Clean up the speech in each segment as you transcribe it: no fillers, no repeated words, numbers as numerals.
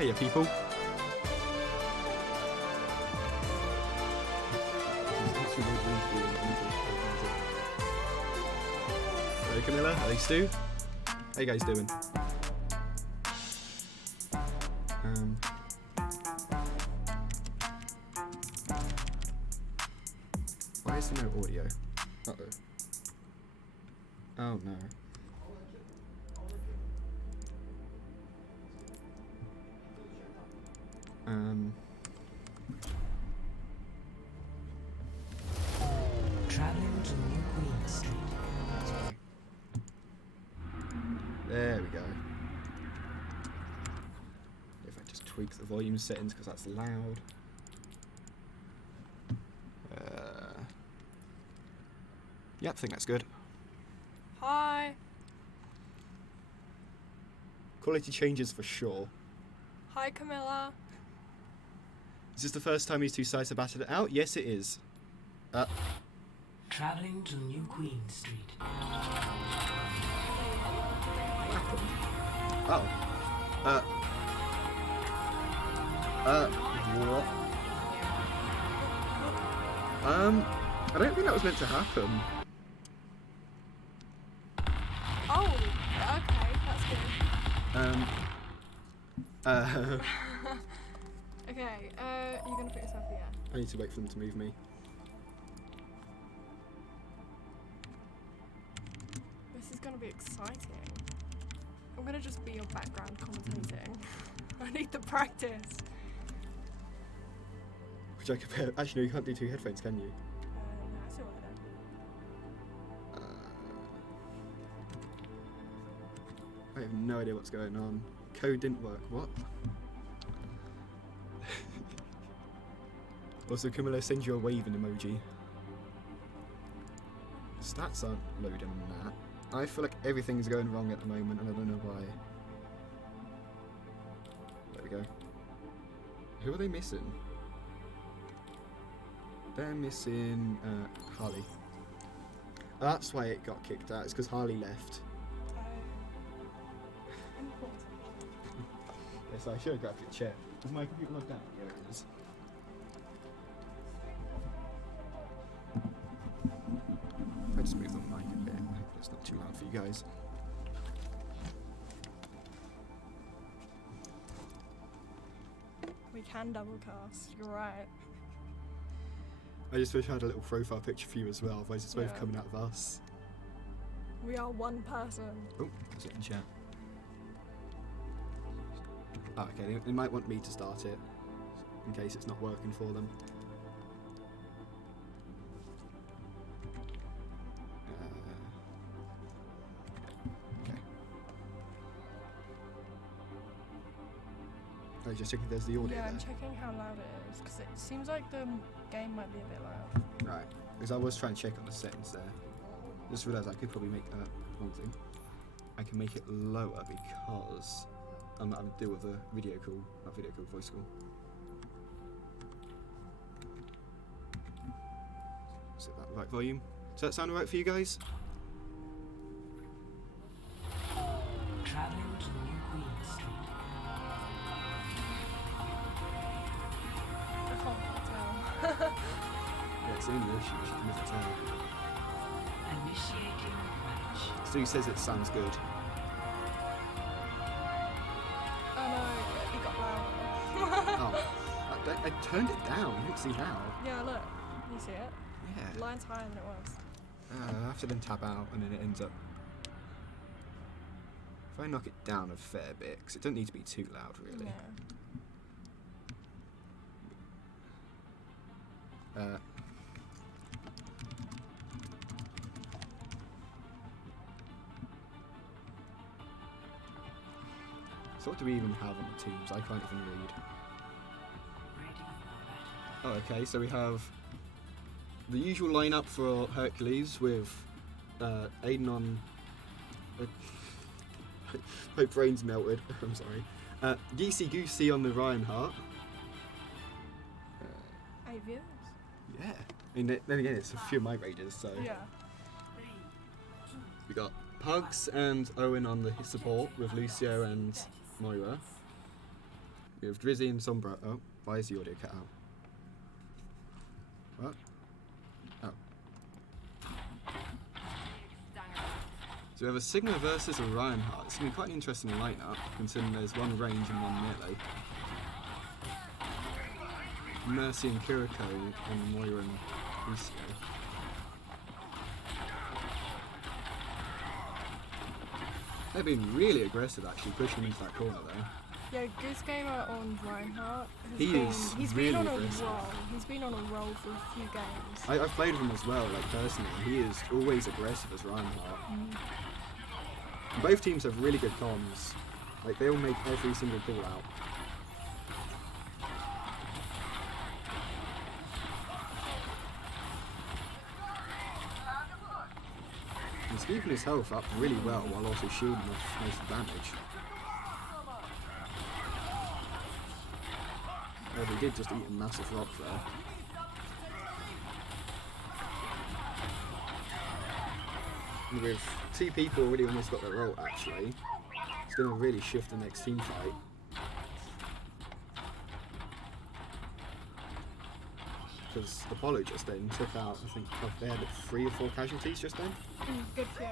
Hiya, people. Hello, Camilla. Hello, Stu. How you guys doing? Why is there no audio? Uh-oh. Oh, no. Traveling to New Queen Street. Sorry. There we go. If I just tweak the volume settings because that's loud. Yep, I think that's good. Hi. Quality changes for sure. Hi, Camilla. Is this the first time these two sites have battered it out? Yes, it is. Traveling to New Queen Street. What happened? Oh. What? I don't think that was meant to happen. Oh, okay, that's good. Okay, you're gonna put yourself here. I need to wait for them to move me. This is gonna be exciting. I'm gonna just be your background commentating. I need the practice. Which I compare. Actually, no, you can't do two headphones, can you? No, I still want it. I have no idea what's going on. Code didn't work. What? Also, Camilla sends you a waving emoji. Stats aren't loading on that. I feel like everything's going wrong at the moment, and I don't know why. There we go. Who are they missing? They're missing Harley. That's why it got kicked out. It's because Harley left. Important. Yes, I should have grabbed your chair. Is my computer logged out? Here it is. If I just move the mic a bit, it's not too loud for you guys. We can double cast, you're right. I just wish I had a little profile picture for you as well, otherwise it's both Yeah. coming out of us. We are one person. Oh, is it in chat? Oh, okay, they might want me to start it, in case it's not working for them. Okay. Oh, just checking if there's the audio Yeah, I'm there. checking how loud it is, because it seems like the game might be a bit loud. Right, because I was trying to check on the settings there. Just realised I could probably make one thing. I can make it lower because I'm not having to deal with a video call, not video call, voice call. Set that right volume. Does that sound alright for you guys? Traveling to New Queen Street. I can't tell. Yeah, it's only the issue, she can never tell. Initiating match. Stu says it sounds good. Oh no, it got loud. Oh, I turned it down, you didn't see how. Yeah, look. You see it? Yeah. The line's higher than it was. I have to then tap out and then it ends up... If I knock it down a fair bit, because it doesn't need to be too loud really. Yeah. So what do we even have on the teams? I can't even read. Oh, okay, so we have the usual lineup for Hercules with Aiden on... my brain's melted, I'm sorry. Geesey Goosey on the Reinhardt. Avians? Yeah. I mean, then again, it's a few of my raiders, so... Yeah. We got Pugs and Owen on the support with Lucio and Moira. We have Drizzy and Sombra. Oh, why is the audio cut out? What? Oh. So we have a Sigma versus a Reinhardt. It's going to be quite an interesting lineup, considering there's one range and one melee. Mercy and Kiriko and Moira and Lucio. They've been really aggressive actually, pushing into that corner though. Yeah, Goose Gamer on Reinhardt. He's really been on aggressive. a roll. He's been on a roll for a few games. I've played with him as well, like personally. He is always aggressive as Reinhardt. Both teams have really good comms. Like they all make every single call out. He's keeping his health up really well while also shielding off most of the damage. Oh, he did just eat a massive rock there. And with two people already almost got their ult actually, it's going to really shift the next team fight. Because Apollo just then took out, I think they had 3 or 4 casualties just then. Good for you.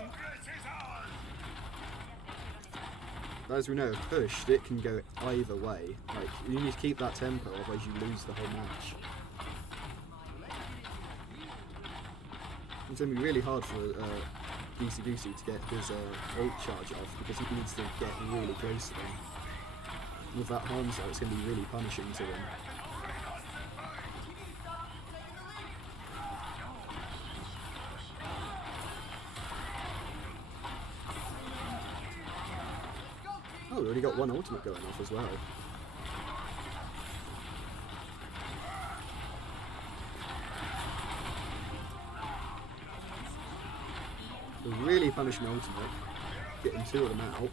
But as we know, if pushed, it can go either way. Like, you need to keep that tempo, otherwise you lose the whole match. It's going to be really hard for Goosey Goosey to get his ult charge off, because he needs to get really close to them. With that harm zone, it's going to be really punishing to him. Oh, we already got one ultimate going off as well. We're really punishing ultimate, getting 2 of them out.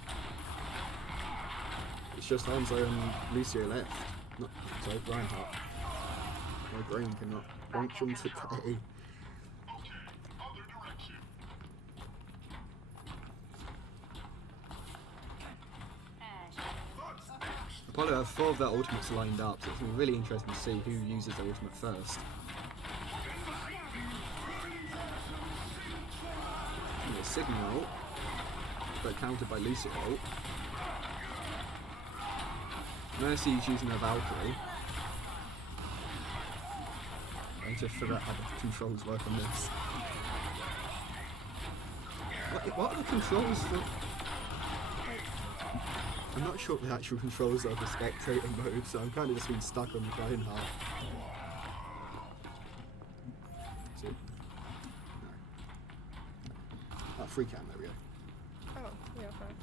It's just Hanzo and Lucio left. Not, sorry, Reinhardt. My brain cannot function today. Apollo have 4 of their ultimates lined up, so it's going to be really interesting to see who uses their ultimate first. And a Sigma ult, but countered by Lucio ult. Mercy's using her Valkyrie. I need to figure out how the controls work on this. What are the controls for? I'm not sure what the actual controls are for spectator mode, so I'm kind of just being stuck on the Reinhardt. See? No. Oh, free cam, there we go. Oh, yeah, fine.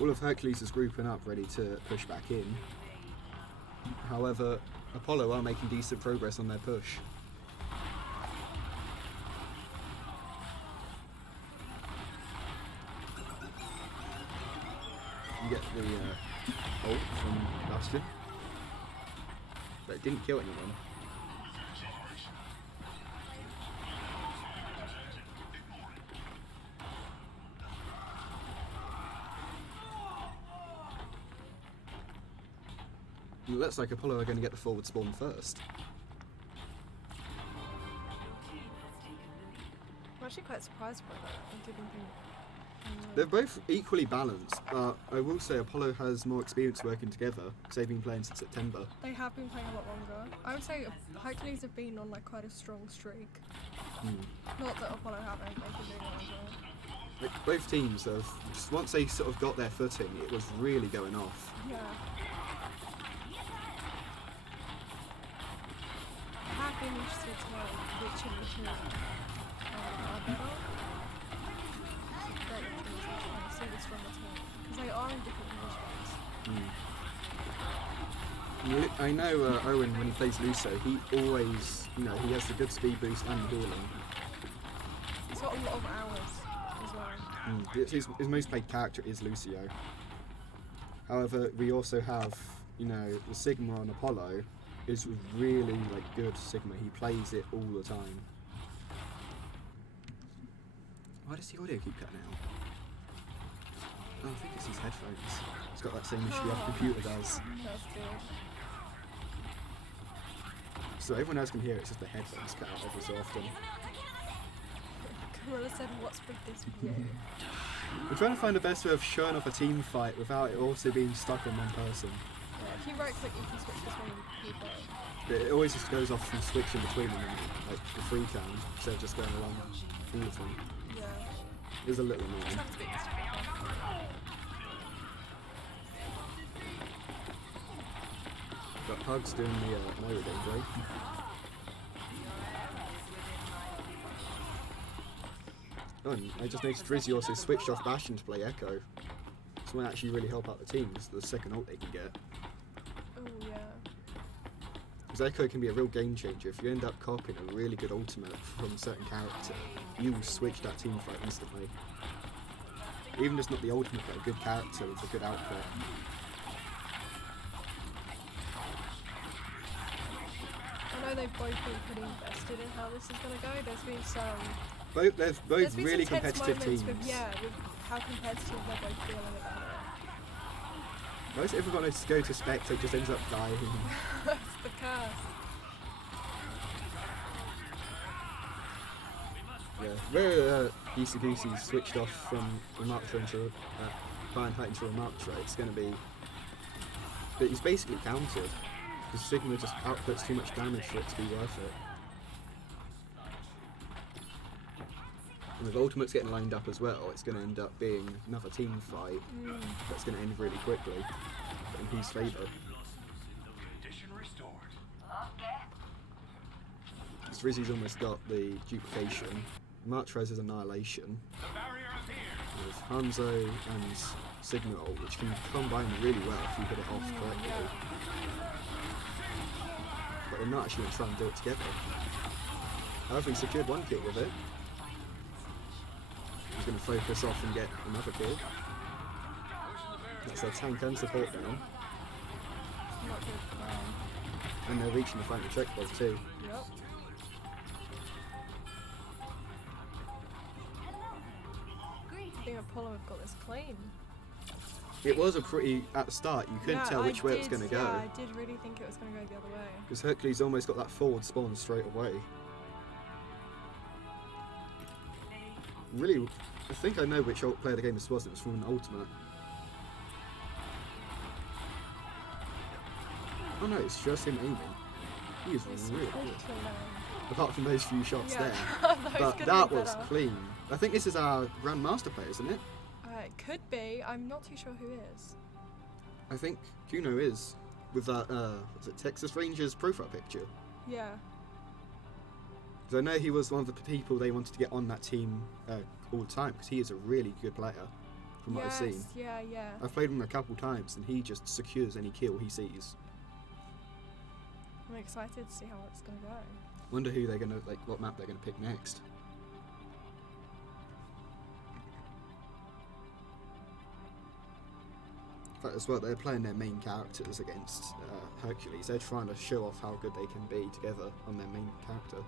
All of Hercules is grouping up, ready to push back in. However, Apollo are making decent progress on their push. You get the ult from Bastion, but it didn't kill anyone. It looks like Apollo are going to get the forward spawn first. I'm actually quite surprised by that. I didn't think. They're both equally balanced, but I will say Apollo has more experience working together because they've been playing since September. They have been playing a lot longer. I would say Hercules have been on like quite a strong streak. Not that Apollo haven't, they've been doing it as well. Like, both teams have, just once they sort of got their footing, it was really going off. Yeah. I have been interested to know which of the two are better. It's very interesting to see the stronger team. Because they are in different positions. I know Owen, when he plays Lucio, he always, he has the good speed boost and healing. He's got a lot of hours as well. His most played character is Lucio. However, we also have, the Sigma on Apollo is really good Sigma. He plays it all the time. Why does the audio keep cutting out? Oh, I think it's his headphones. It's got that same issue our computer does. That's good. So everyone else can hear it, it's just the headphones cut out every so often. Camilla said, what's with this view? We're trying to find the best way of showing off a team fight without it also being stuck on one person. Yeah, if you right click, you can switch between people. But it always just goes off from switching between them, like the free cam, instead of just going along all of them. Yeah. It's a little annoying. Sounds a bit used to it. Got Hugs doing the Moira gameplay. Oh, and I just noticed Drizzy also switched off Bastion to play Echo. This might actually really help out the team, because the second ult they can get. Oh, yeah. Because Echo can be a real game changer. If you end up copying a really good ultimate from a certain character, you will switch that team fight instantly. Even if it's not the ultimate, but a good character with a good output. I know they've both been pretty invested in how this is going to go. There's been some... They're both There's been really some tense competitive moments teams. with how competitive they're both feeling about it. Most everyone wants to go to Spectre just ends up dying. That's the curse. Yeah, where Goosey Goosey switched off from Ramattra into Fahrenheit into Ramattra, it's going to be... But he's basically countered, because Sigma just outputs too much damage for it to be worth it. And with ultimates getting lined up as well, it's going to end up being another team fight that's going to end really quickly, in whose favour. Rizzy's almost got the duplication. Martrez's Annihilation. With Hanzo and Signal, which can combine really well if you hit it off correctly. But they're not actually going to try and do it together. However, he secured one kill with it. He's going to focus off and get another kill. That's their tank and support down. Not good. And they're reaching the final checkpoint too. Yep. I think Apollo have got this clean. It was a pretty, at the start, you couldn't tell which way it was going to go. Yeah, I did really think it was going to go the other way. Because Hercules almost got that forward spawn straight away. Really, I think I know which player the game this was. It was from an ultimate. Oh no, it's just him aiming. He is It's really pretty good. low. Apart from those few shots Yeah. there. Those But could've that been was better. clean. I think this is our Grandmaster player, isn't it? It could be. I'm not too sure who is. I think Kuno is. With that, was it Texas Rangers profile picture? Yeah. Because I know he was one of the people they wanted to get on that team all the time, because he is a really good player, from what I've seen. Yeah, yeah. I've played him a couple times, and he just secures any kill he sees. I'm excited to see how it's going to go. Wonder who they're gonna, like, what map they're gonna pick next. In fact, as well, they're playing their main characters against Hercules. They're trying to show off how good they can be together on their main character.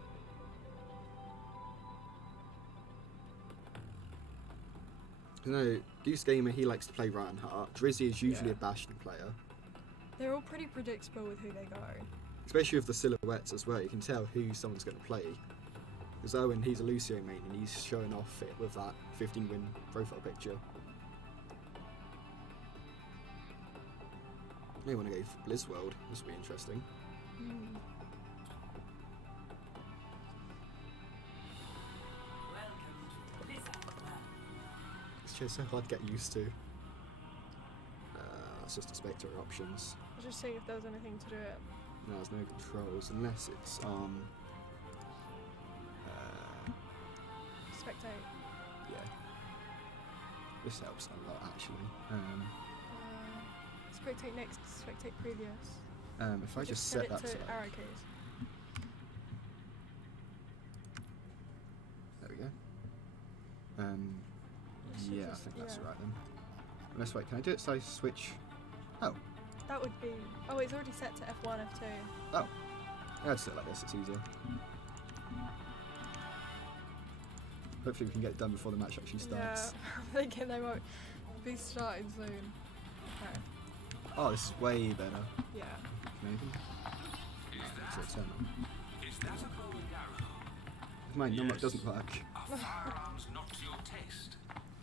You know, Goose Gamer, he likes to play Reinhardt. Drizzy is usually Yeah. a Bastion player. They're all pretty predictable with who they go. Especially with the silhouettes as well, you can tell who someone's going to play. Because Owen, he's a Lucio main, and he's showing off it with that 15-win profile picture. May want to go for Blizzworld. This will be interesting. It's just so hard to get used to. It's just a Spectre options. I'll just see if there's anything to do it. No, there's no controls unless it's on. Spectate. Yeah. This helps a lot actually. Spectate next, spectate previous. If I just set it that to to like, arrow keys. there we go. should Yeah, I just- think that's yeah. right then. Unless wait, can I do it so I switch? Oh, That would be. Oh, it's already set to F1, F2. oh. Yeah, I'd set it like this. It's easier. Hopefully we can get it done before the match actually starts. Yeah, I'm thinking they won't be starting soon. Okay. Oh, this is way better. Yeah. Maybe. So turn on. Mine, no, it doesn't work.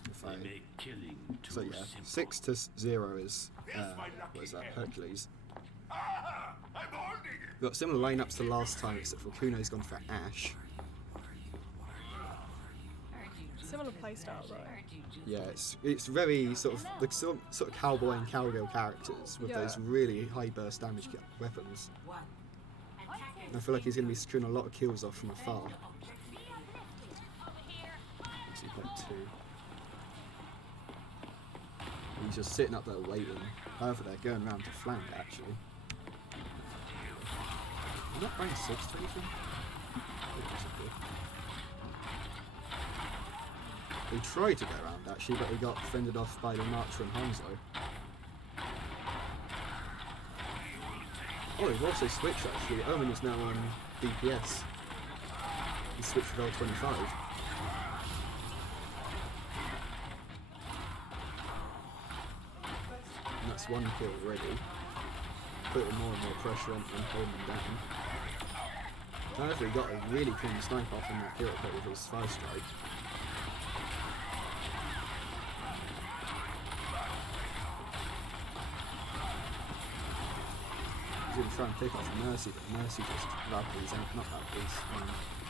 If I, so yeah, 6-0 is what is that? Hercules. We've got similar lineups to last time, except for Kuno's gone for Ash. Similar playstyle though. Yeah, it's very sort of the sort of cowboy and cowgirl characters with Yeah. those really high burst damage weapons. I feel like he's going to be securing a lot of kills off from afar. 2.2. He's just sitting up there waiting. However, they're going around to flank actually. I'm not playing 6 to anything. We tried to go around actually, but we got fended off by the Marcher and Hanzo. Oh, we've also switched actually. Omen is now on DPS. He switched to L25. And that's 1 kill already. Putting more and more pressure on and holding them down. However, he got a really clean snipe off in that hero play with his 5 strike. He's going to try and pick off Mercy, but Mercy just Valkyries, not Valkyries,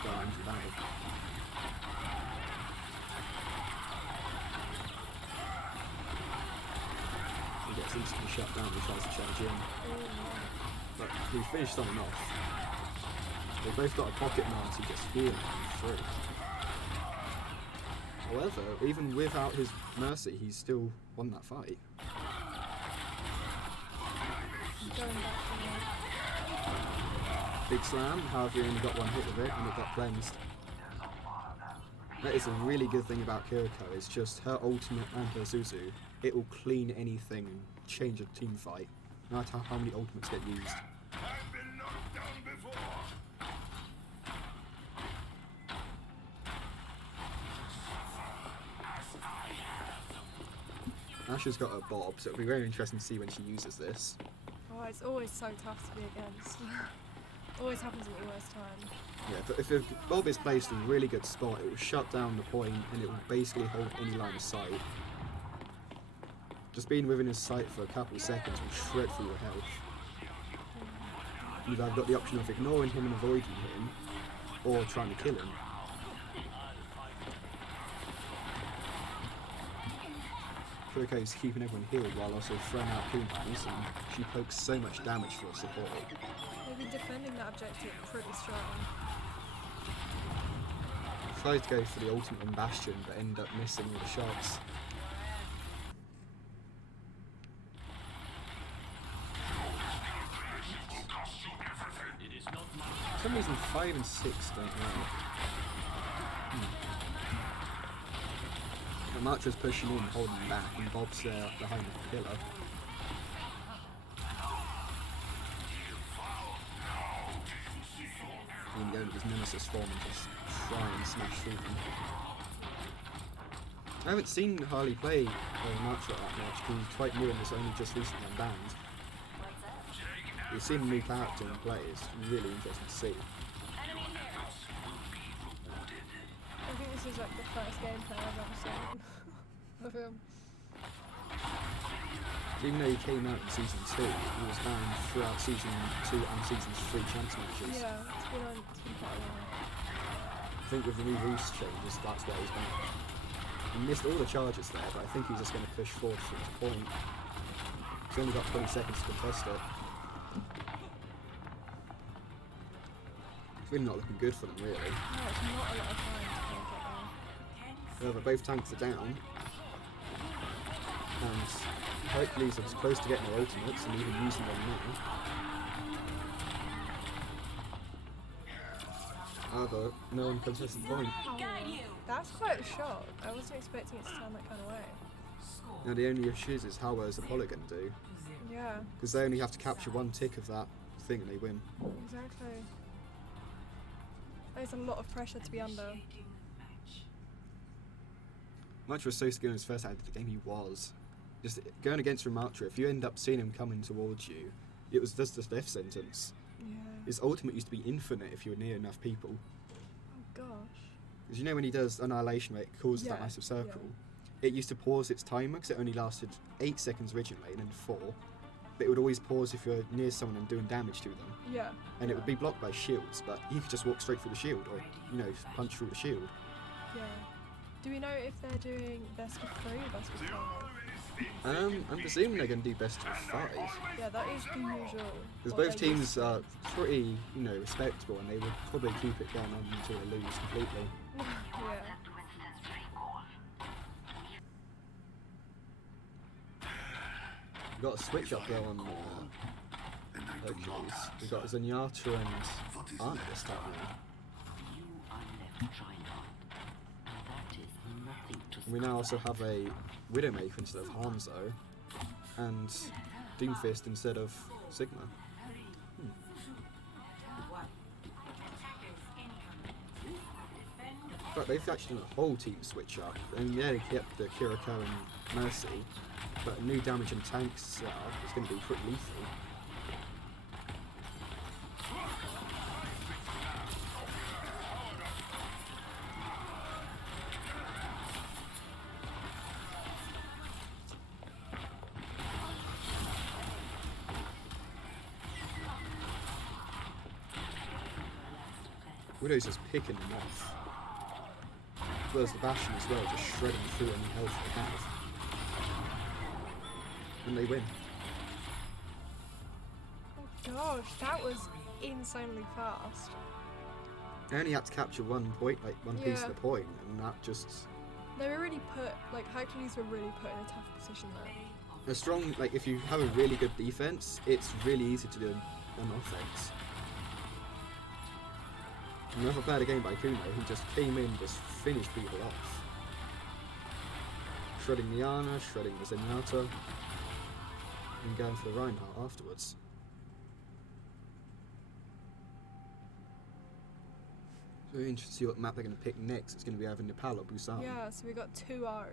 going into battle. He gets instantly shut down, he tries to charge in. But we finished on and off. They both got a pocket Mercy just healing through. However, even without his Mercy, he's still won that fight. Going back to Big slam, however he only got 1 hit with it and it got cleansed. That is a really good thing about Kiriko, it's just her ultimate and her Zuzu, it will clean anything and change a team fight, no matter how many ultimates get used. Ash has got a Bob, so it'll be very interesting to see when she uses this. Oh, it's always so tough to be against. Always happens at the worst time. Yeah, but if the Bob is placed in a really good spot, it will shut down the point and it will basically hold any line of sight. Just being within his sight for a couple of seconds will shred through your health. You've either got the option of ignoring him and avoiding him, or trying to kill him. Kiriko is keeping everyone healed while also throwing out Kunos, and she pokes so much damage for support. They've been defending that objective pretty strong. Tried to go for the ultimate on Bastion, but end up missing all the shots. For some reason 5 and 6 don't know. The Marcher's pushing in, holding back, and Bob's there behind the pillar. He can go into his Nemesis form and just try and smash through them. I haven't seen Harley play Marcher that much, because he's quite new and was only just recently unbanned. We've seen a new character in play, it's really interesting to see. I think this is like the first gameplay I've ever seen of him. Even though he came out in Season 2, he was banned throughout Season 2 and Season 3 chance matches. Yeah, it's been quite a while. I think with the new rules changes, that's why he's banned. He missed all the charges there, but I think he's just going to push forward from his point. He's only got 20 seconds to contest it. It's really not looking good for them, really. No, it's not a lot of time to kind of get there. However, both tanks are down. And Hercules is close to getting their ultimates and even using them now. However, no one contested the point. That's quite a shot. I wasn't expecting it to turn that kind of way. Now the only issue is how well is Apollo going to do? Yeah, Because they only have to capture 1 tick of that thing and they win. exactly. There's a lot of pressure to be under. much was so skilled in his first act of the game, he was. Just going against Ramatra, if you end up seeing him coming towards you, it was just a death sentence. Yeah. His ultimate used to be infinite if you were near enough people. Oh gosh. Because you know when he does Annihilation, where it causes that Yeah, massive circle, it used to pause its timer because it only lasted 8 seconds originally and then 4. But it would always pause if you're near someone and doing damage to them. Yeah. And it would be blocked by shields, but he could just walk straight through the shield or, you know, punch through the shield. Yeah. Do we know if they're doing best of 3 or best of 5? I'm presuming they're going to do best of 5. Yeah, that is the usual. Because what both they used teams to are do. pretty, you know, respectable, and they would probably keep it going on until they lose completely. Yeah. We've got a switch up there on Hercules. We've got Zenyatta and Arna this time around. And we now also have a Widowmaker instead of Hanzo, and Doomfist instead of Sigma. But they've actually done a whole team switch up, and yeah, they kept the Kiriko and Mercy, but a new damage and tanks setup is going to be pretty lethal. Widow's just picking them off. As well as the Bastion as well, just shredding through any health they have. And they win. Oh gosh, that was insanely fast. They only had to capture one point, like one piece of the point, and that just... They were really put, like Hercules were really put in a tough position there. A strong, like if you have a really good defense, it's really easy to do an offense. Another player game by Kuno, who just came in, just finished people off. Shredding the Ana, shredding the Zenyatta, and going for the Reinhardt afterwards. Very interesting to see what map they're going to pick next. It's going to be either Nepal or Busan. Yeah, so we got 2-0.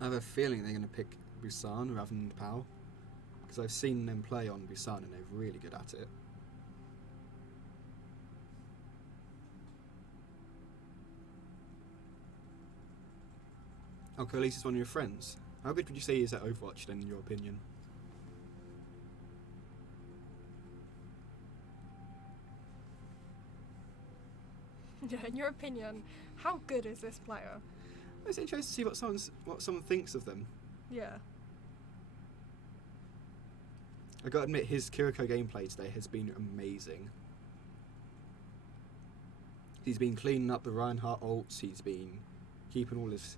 I have a feeling they're going to pick Busan rather than Nepal, because I've seen them play on Busan and they're really good at it. Oh, Hercules is one of your friends. How good would you say he is at Overwatch then, in your opinion? Yeah, in your opinion, how good is this player? It's interesting to see what someone thinks of them. Yeah. I gotta admit, his Kiriko gameplay today has been amazing. He's been cleaning up the Reinhardt ults, he's been keeping all his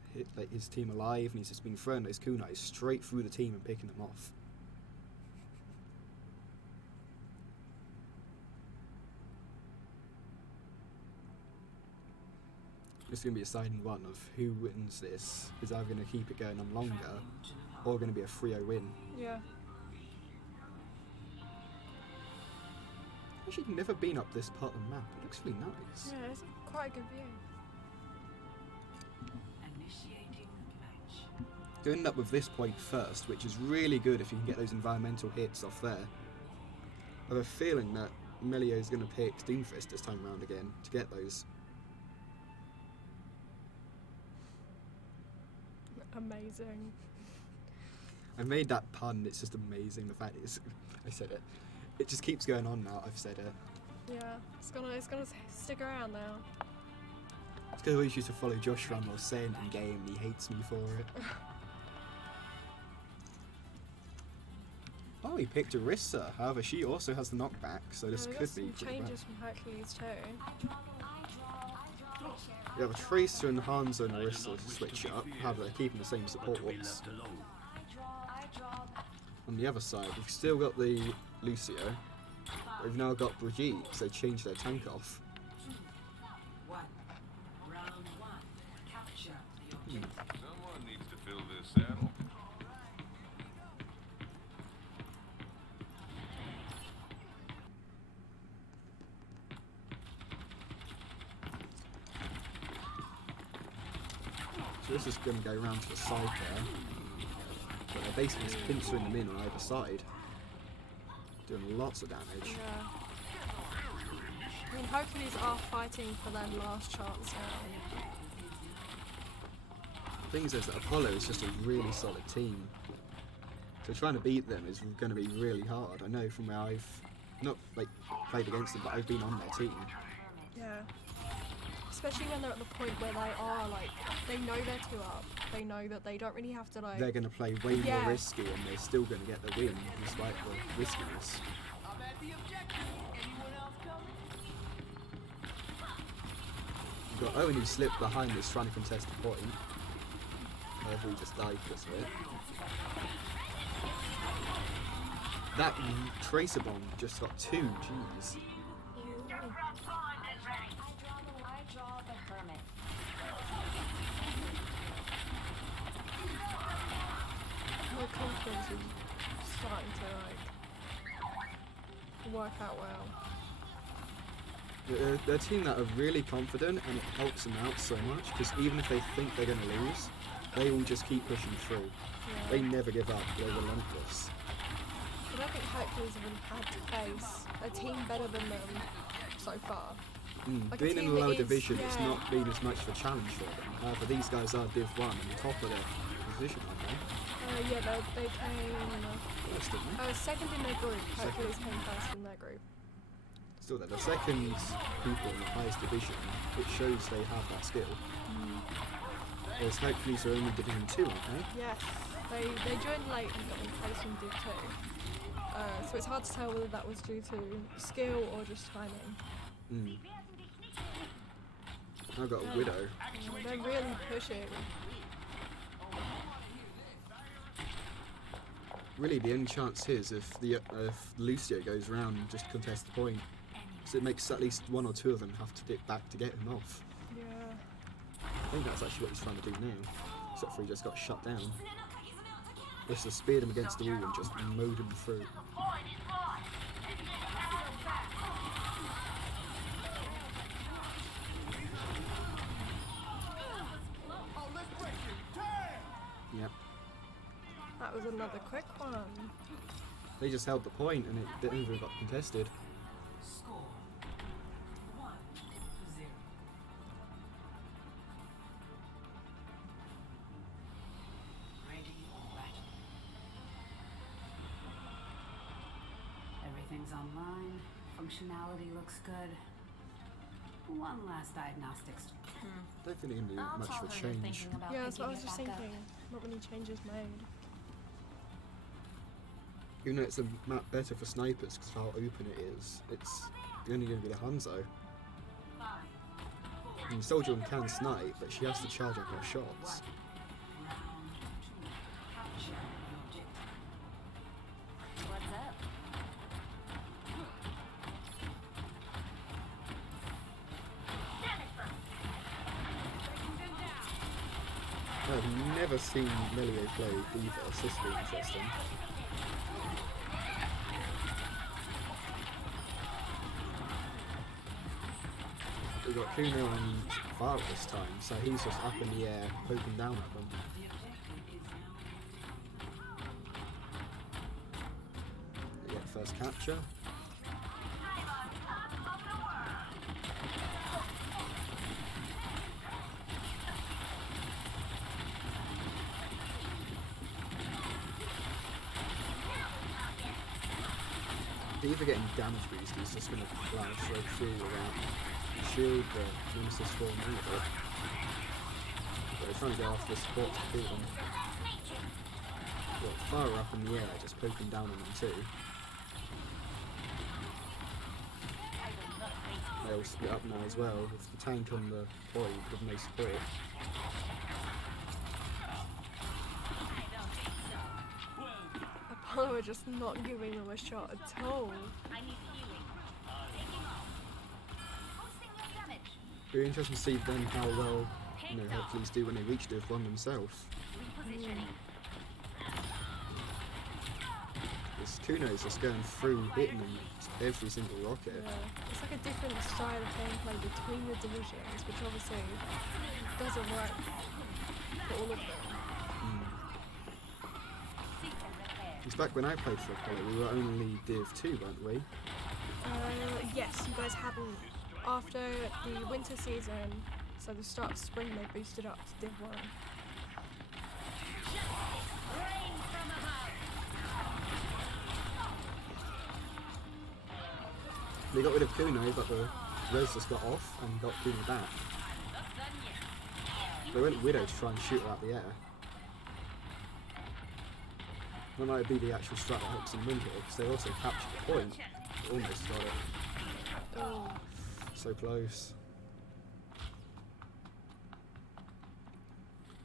team alive, and he's just been throwing those kunais straight through the team and picking them off. It's going to be a deciding one of who wins this. Is either going to keep it going on longer, or going to be a 3-0 win. Yeah. Actually, never been up this part of the map. It looks really nice. Yeah, it's quite a good view. You end up with this point first, which is really good if you can get those environmental hits off there. I have a feeling that Melio is going to pick Doomfist this time around again to get those. Amazing. I made that pun, it's just amazing. The fact is, I said it. It just keeps going on now, I've said it. Yeah, it's gonna stick around now. It's because I always used to follow Josh around while saying in game, and he hates me for it. Oh, he picked Orisa. However, she also has the knockback, so this we got could some be pretty changes bad. from Hercules too. We have a Tracer and Hanzo and Orisa to switch up. However, they're keeping the same supports. On the other side, we've still got the Lucio. But we've now got Brigitte, because they changed their tank off. Someone needs to fill this saddle. So this is going to go round to the side there. But they're basically just pincering them in on either side. Doing lots of damage. Yeah. I mean, Hercules are fighting for their last chance now. The thing is that Apollo is just a really solid team. So trying to beat them is going to be really hard. I know from where I've not like played against them, but I've been on their team. Yeah. Especially when they're at the point where they are like, they know they're 2 up. They know that they don't really have to like. They're going to play way Yeah. more risky, and they're still going to get the win despite the riskiness. You've got Owen who slipped behind this trying to contest the point. However, he just died because of it. That tracer bomb just got 2 Gs. I draw the hermit. My confidence is starting to like work out well. They're a team that are really confident, and it helps them out so much because even if they think they're going to lose, they will just keep pushing through. Yeah. They never give up. They're relentless. I don't think Hercules have really had to face a team better than them so far. Like a Being in team the that lower is- division, it's yeah. not been as much of a challenge for them. However, these guys are Div 1 and top of their position, aren't they? Yeah, they came First, didn't they? second in their group. Hercules came first in their group. Still, they're the second people in the highest division, which shows they have that skill. Whereas Hercules are only Division 2, aren't they? Yes, they joined late and got in place in Div 2. So it's hard to tell whether that was due to skill or just timing. I've got a Widow. They're really pushing. Really, the only chance is if Lucio goes around and just contests the point. So it makes at least 1 or 2 of them have to dip back to get him off. Yeah. I think that's actually what he's trying to do now. Except for he just got shut down. Just to speared him against the wall and just mowed him through. Yep. That was another quick one. They just held the point and it didn't even got contested. Score 1-0. Ready or battle. Everything's online. Functionality looks good. One last diagnostics. Don't think they're going to do I'll much tell of a her you're change. thinking about Yeah, that's what I was picking just it back up. thinking. Not many changes made. Even though it's a map better for snipers because of how open it is, it's only going to be the Hanzo. I mean, Soldier can snipe, but she has to charge up her shots. Round 2. Capture the objective. What's up? I've never seen Melio play D.Va, so this will be interesting. We've got Kuno and Vara this time, so he's just up in the air, poking down at them. The objective is now They get first capture. D.Va getting damage boost is just going to fly straight through without shield the Nemesis form either. But they're trying to get off the support to kill them. Got Fire up in the air, just poking down on them too. They'll split up now as well, with the tank on the point with no support. Apollo are just not giving them a shot at all. Be interesting to see then how well Hercules do when they reach Div 1 themselves. This Kuno's just going through, hitting them every single rocket. Yeah. It's like a different style of gameplay between the divisions, which obviously doesn't work for all of them. It's back when I played for Apollo, we were only Div 2, weren't we? Yes, you guys haven't. After the winter season, so the start of spring, they boosted up to Div 1. They got rid of Kuno, but the Res just got off and got Kuno back. They went Widow to try and shoot her out the air. That might be the actual strat that helps them win here, because they also captured the point. Almost got it. Oh. So close.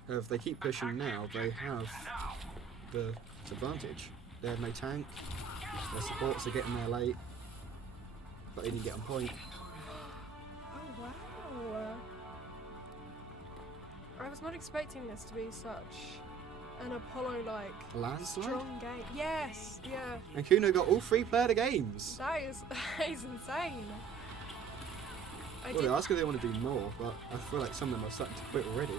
If they keep pushing now, they have the advantage. They have no tank, their supports are getting there late, but they didn't get on point. Oh wow. I was not expecting this to be such an Apollo-like A landslide? strong game. Yes, yeah. And Kuno got all 3 player games! That is insane. I Well, I was going to want to do more, but I feel like some of them are starting to quit already.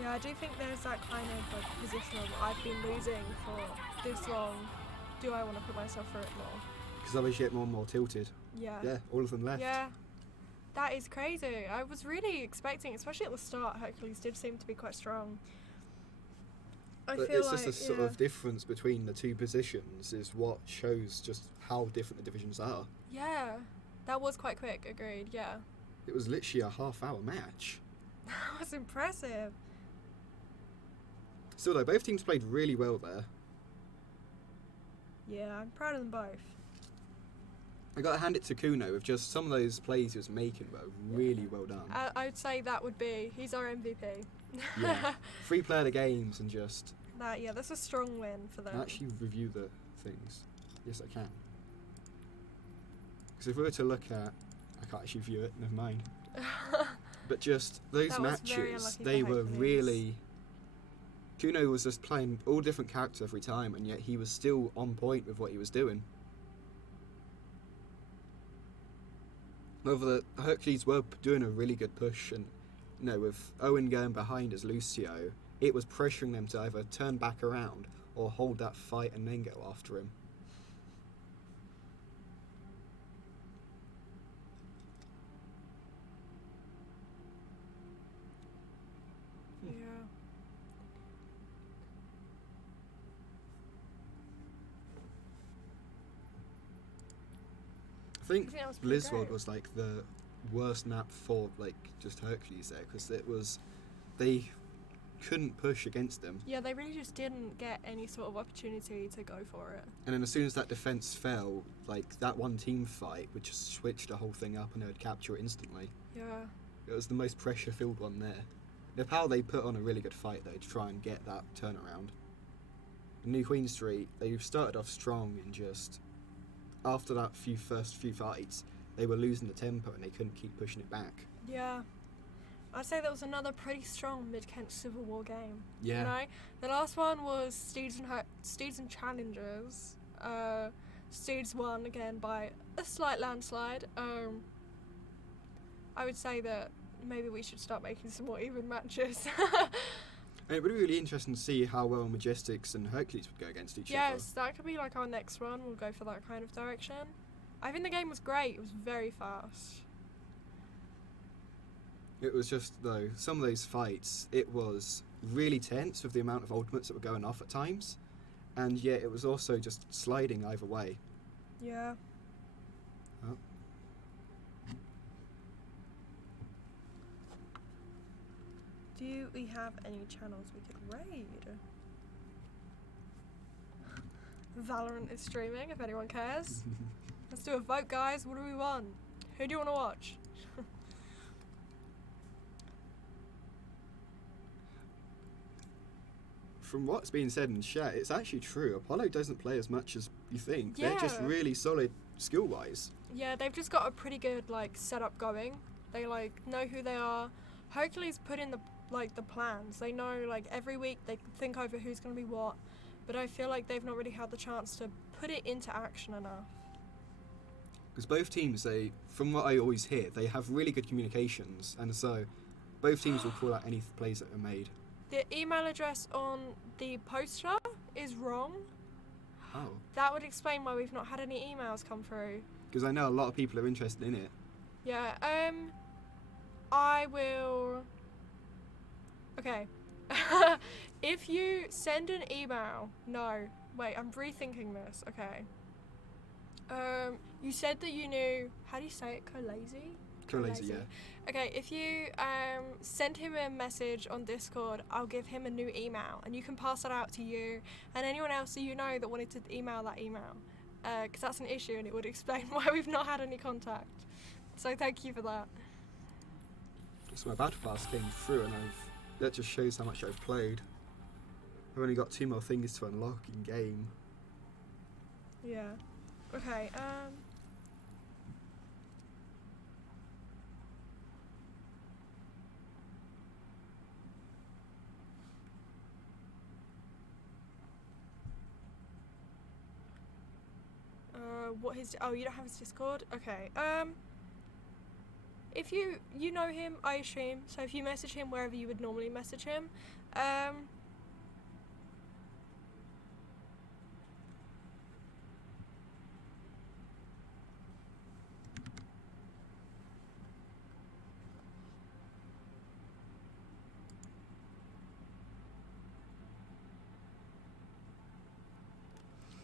Yeah, I do think there's that kind of like position of I've been losing for this long. Do I want to put myself through it more? Because others get more and more tilted. Yeah. Yeah, all of them left. Yeah. That is crazy. I was really expecting, especially at the start, Hercules did seem to be quite strong. I But feel it's like just a sort of difference between the two positions is what shows just how different the divisions are. Yeah, that was quite quick. Agreed. Yeah, It was literally a half-hour match. that was impressive. Still though, both teams played really well there. Yeah, I'm proud of them both. I got to hand it to Kuno with just some of those plays he was making were really well done. I'd say that would be he's our MVP. Yeah, 3 player games and just Yeah, that's a strong win for them. Can I actually review the things. Yes, I can. Because if we were to look at, I can't actually view it. Never mind. But just those That was very matches, unlucky they for were Hercules. really. Kuno was just playing all different characters every time, and yet he was still on point with what he was doing. However, the Hercules were doing a really good push, and with Owen going behind as Lucio, it was pressuring them to either turn back around or hold that fight and then go after him. Yeah. I think that was pretty Blizzworld great. was like the worst map for like just Hercules there, because it was they couldn't push against them, Yeah, they really just didn't get any sort of opportunity to go for it. and then as soon as that defense fell, like that one team fight would just switch the whole thing up and they would capture it instantly. Yeah. It was the most pressure filled one there. Nepal, they put on a really good fight though to try and get that turnaround. New Queen Street, they started off strong and just after that first few fights, they were losing the tempo and they couldn't keep pushing it back. Yeah. I'd say that was another pretty strong Mid-Kent Civil War game. Yeah. You know? The last one was Steeds and Challengers. Steeds won again by a slight landslide. I would say that maybe we should start making some more even matches. And it would be really interesting to see how well Majestics and Hercules would go against each other. Yes, that could be like our next one. We'll go for that kind of direction. I think the game was great. It was very fast. It was just, though, some of those fights, it was really tense with the amount of ultimates that were going off at times, and yet it was also just sliding either way. Yeah. Oh. Do we have any channels we could raid? Valorant is streaming, if anyone cares. Let's do a vote, guys. What do we want? Who do you want to watch? From what's being said in chat, it's actually true. Apollo doesn't play as much as you think. They're just Yeah. really solid skill-wise. Yeah, they've just got a pretty good setup going. They know who they are. Hercules put in the plans. They know every week they think over who's going to be what. But I feel like they've not really had the chance to put it into action enough. Because both teams, from what I always hear, they have really good communications, and so both teams will call out any plays that are made. The email address on the poster is wrong. Oh, That would explain why we've not had any emails come through. because I know a lot of people are interested in it. Yeah, I will... Okay. If you send an email... No, wait, I'm rethinking this. Okay. You said that you knew... How do you say it? Crazy, yeah. Okay, if you send him a message on Discord, I'll give him a new email, and you can pass it out to you and anyone else that you know that wanted to email that email, because that's an issue and it would explain why we've not had any contact. So thank you for that. So my battle pass came through, and that just shows how much I've played. I've only got 2 more things to unlock in game. Yeah. Okay. What his? Oh, you don't have his Discord. Okay. If you know him, I assume. So if you message him wherever you would normally message him,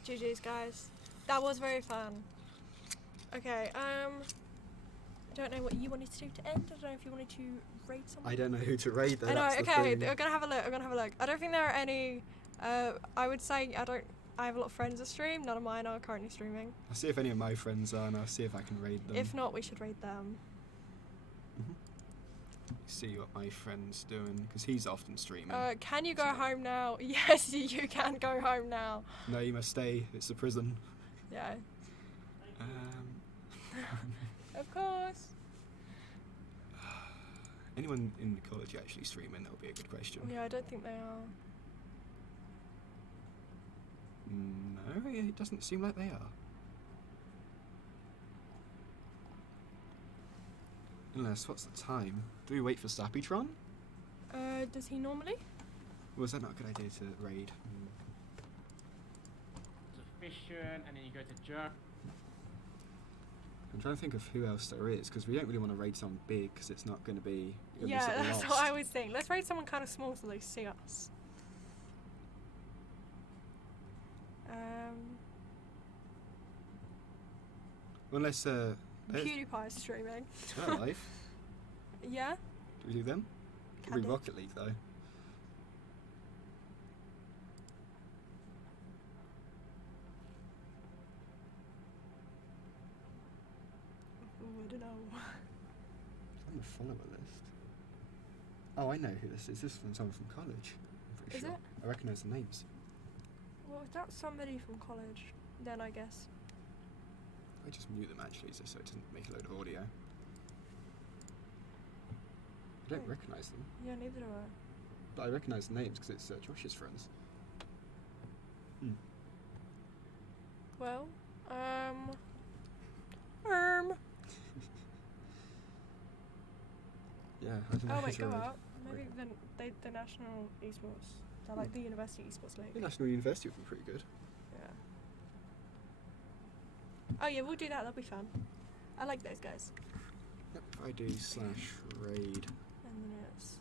GG's guys. That was very fun. Okay, I don't know what you wanted to do to end. I don't know if you wanted to raid someone. I don't know who to raid though. I know, That's the okay, thing. we're gonna have a look. I don't think there are any, I would say I have a lot of friends that stream, none of mine are currently streaming. I'll see if any of my friends are, and I'll see if I can raid them. If not, we should raid them. See what my friend's doing, because he's often streaming. Can you go home now? Yes, you can go home now. No, you must stay. It's a prison. Yeah. Of course. Anyone in college actually streaming? That would be a good question. Yeah, I don't think they are. No, it doesn't seem like they are. Unless, what's the time? Do we wait for Sappytron? Does he normally? Was that not a good idea to raid? Sufficient, and then you go to jerk. I'm trying to think of who else there is, because we don't really want to raid someone big, because it's not going to be... Yeah, that's what I was thinking. Let's raid someone kind of small so they see us. Unless, there's... PewDiePie's streaming. They're alive. Yeah? Do we do them? Can Probably do. Rocket League, though. Ooh, I don't know. On the follower list. Oh, I know who this is. This is from someone from college. I'm pretty Is sure. it? I recognise the names. Well, if that's somebody from college, then I guess. I just mute them actually, just so it doesn't make a load of audio. I don't Oh. recognise them, Yeah, neither do I. but I recognise the names because it's Josh's friends. Well, Yeah, I don't know Oh who wait, to go raid. up. Maybe the national esports. They're like the university esports league. The National University would be pretty good. Yeah. Oh yeah, we'll do that. That'll be fun. I like those guys. Yep, if I do /raid. And then it's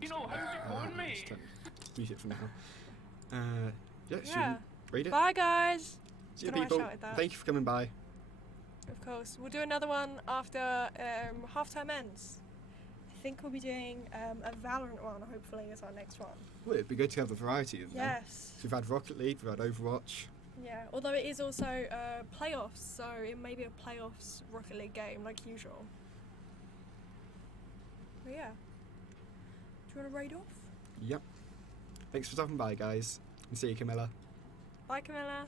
You know, how's it going, mate? Just mute it for now. Yeah, should yeah. we raid it? Bye guys. See you Don't know why I people. shouted that. Thank you for coming by. Of course, we'll do another one after half term ends. I think we'll be doing a Valorant one. Hopefully, is our next one. Well, it'd be good to have the variety of them. Yes. So we've had Rocket League, we've had Overwatch. Yeah. Although it is also playoffs, so it may be a playoffs Rocket League game like usual. But yeah. Do you want to raid off? Yep. Thanks for stopping by, guys. And see you, Camilla. Bye, Camilla.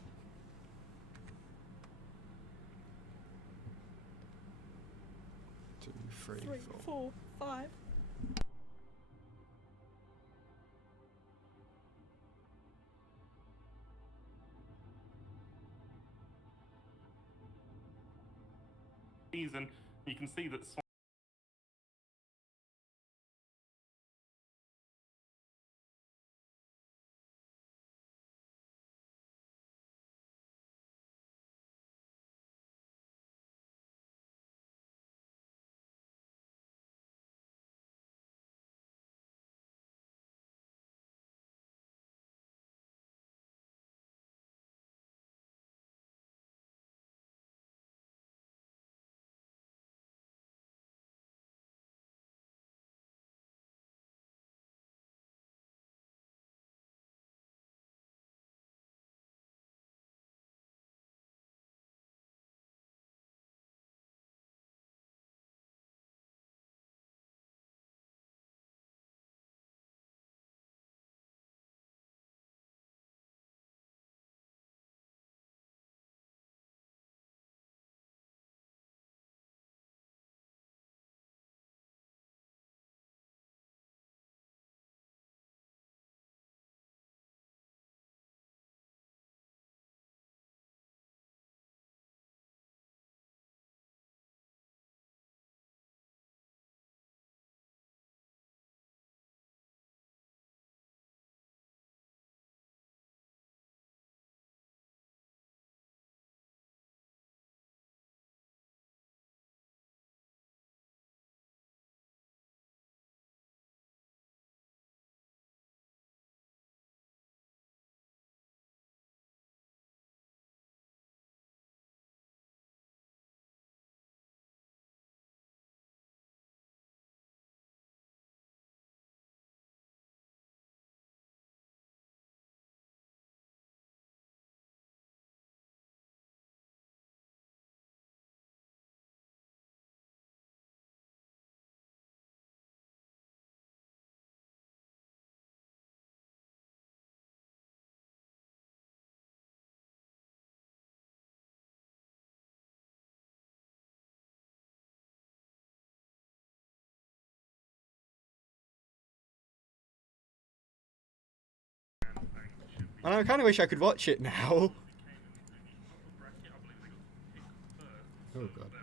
Two, three, 3, four. 4, 5. Season, You can see that And I kind of wish I could watch it now. Oh god.